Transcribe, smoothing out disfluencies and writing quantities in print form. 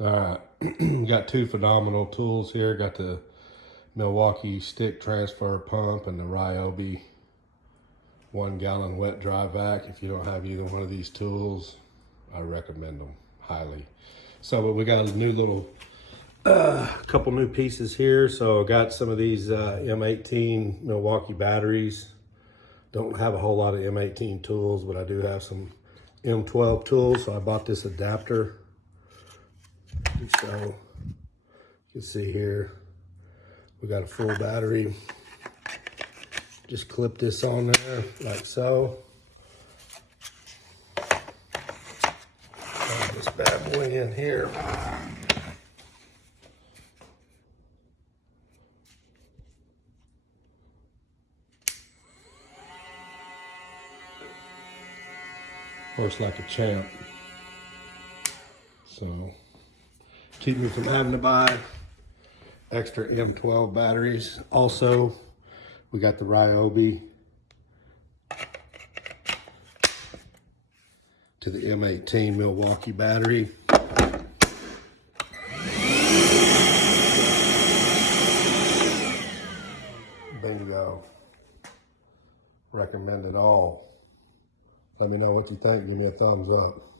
All right, got two phenomenal tools here. Got the Milwaukee stick transfer pump and the ryobi 1 gallon wet dry vac. If you don't have either one of these tools, I recommend them highly. So we got a new little couple new pieces here. So I got some of these M18 Milwaukee batteries. Don't have a whole lot of M18 tools, but I do have some M12 tools. So I bought this adapter. So you can see here, we got a full battery. Just clip this on there like so. Plug this bad boy in here. Works like a champ. So keep me from having to buy extra M12 batteries. Also, we got the ryobi to the M18 Milwaukee battery. Bingo. Recommend it all. Let me know what you think. Give me a thumbs up.